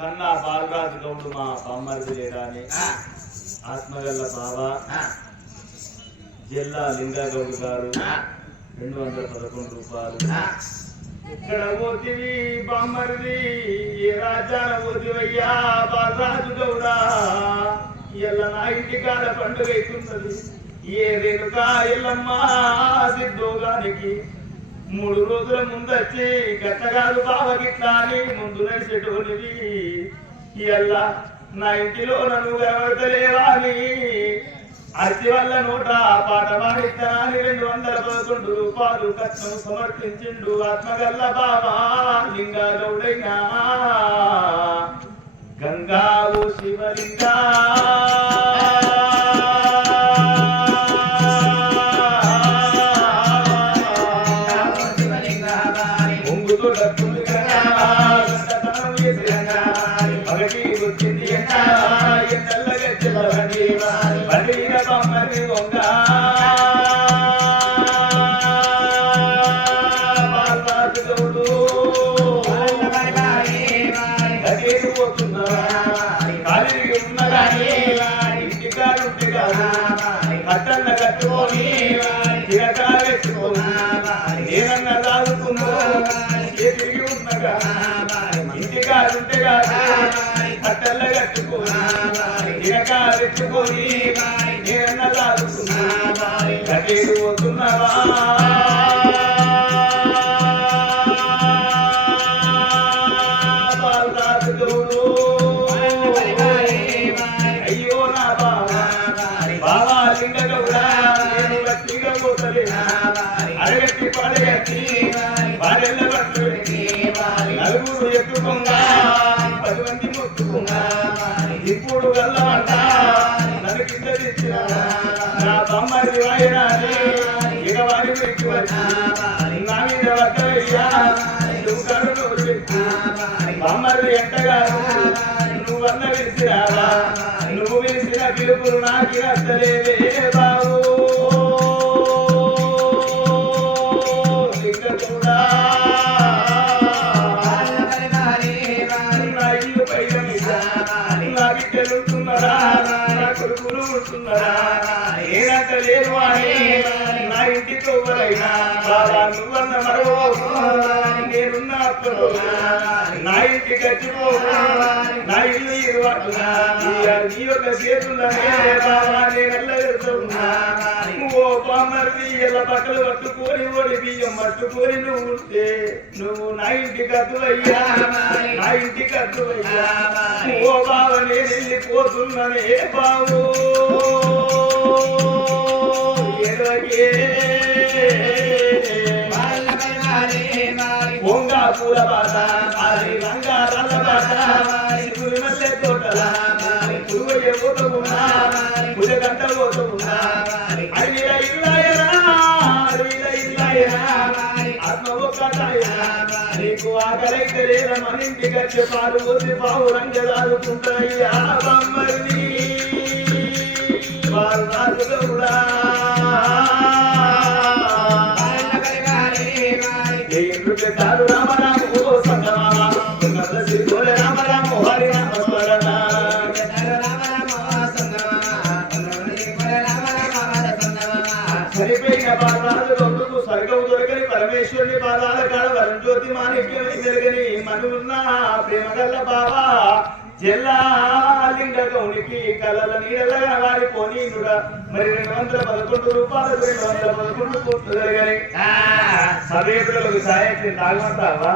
కన్నా బాలరాజు గౌడు మా బామ్మర్ది లేడాని ఆత్మగల్ల బావ జిల్లా లింగగౌడు గారు 211 రూపాయలు. ఇక్కడ పోతివి బామ్మర్ది ఏ రాజాన పోతివయ్యా బాలరాజు గౌడా ఇలా నా ఇంటికాడ పండుగ అవుతున్నది. ఏ రేణుక ఎల్లమ్మ సిద్ధోగానికి 3 రోజుల ముందొచ్చి గట్టగాడు బావ గిట్లా అని ముందు నడిచేటోనివి. ఇలా నా ఇంటిలో నన్ను కనబడతలేవా అని అతి వల్ల నోట పాట పాడిస్తానని 211 రూపాయలు కట్నం సమర్పించిండు ఆత్మగల్ల బాబా లింగగౌడైనా గంగావు శివలింగా కట్టన్న కట్టుకొని తిరగాలెట్టుకొని ఏదన్నా దాదుకుందో తిరిగి ఉన్నగా ఇంటికాడుంటే కట్టల్ల కట్టుకొని తిరగాలెట్టుకొని ఏదన్నా దాదుకున్నా కట్టేడు పోతున్నావా అరగట్టి పడగట్టి వారెల్ల పట్టు నలుగురు ఎత్తుకుంగా 10 మంది మొత్తుకుంగా ఇప్పుడు గల్లమంట నన్ను కింద తెచ్చిన నా బొమ్మది వాయిరాని ఇక వారి పెట్టి వచ్చి నా మీద వద్దయ్యా నువ్వు కరుడు పెట్టి బొమ్మది ఎంతగాను నువ్వన్న విసిరావా నువ్వు విసిర పిలుపులు నాకు అత్తలేదే బాబు కొడుకులు ఉంటున్నారా ఏనంత లేదు అని నా ఇంటితో బాబా నువ్వన్న మరో నేనున్న అప్పుడు నా ఇంటికి వచ్చిపోవు నా ఇల్లు ఇరువాటున్నా నీ యొక్క చేతుల్లనే బాబా నేను ఎల్లా ఓ బామ్మర్ది ఇలా బట్టలు పట్టుకొని ఓడి బియ్యం పట్టుకొని నువ్వు ఉంటే నువ్వు నా ఇంటికి అద్దువయ్యా నా ఇంటికి అద్దువయ్యా ఓ బావ నేను వెళ్ళిపోతున్నానే బావు పొంగా పూల బాట అది రంగా రల్ల బాట శివుని మల్లె తోటల పురువయ్య పోతూ ఉన్నా పుజ గంట పోతూ ఉన్నా అడవిల ఇల్లాయనా అడవిల ఇల్లాయనా ఆత్మ ఒక్కటాయనా నీకు ఆకలైతే లేదా మన ఇంటికి వచ్చే పాలు పోసి పావు రంగదారుకుంటాయ్యా బొమ్మది వారు రాజుగౌడా కాదు రామరామ ఓ సంగమా రామరామ హరి రామ స్మరణ సరిపోయిన పాదాలు రెండుకు స్వర్గం దొరకని పరమేశ్వరుని పాదాల కాడ వరం జ్యోతి మాణిక్యమై వెలుగని మనున్న ప్రేమగల్ల బావా జిల్లా లింగగౌనికి కలల నీడగా వారిపోని మరి 211 రూపాయలు 211 కోట్లు జరిగాయి. సభ్యులకు సాయం తాగమంటావా?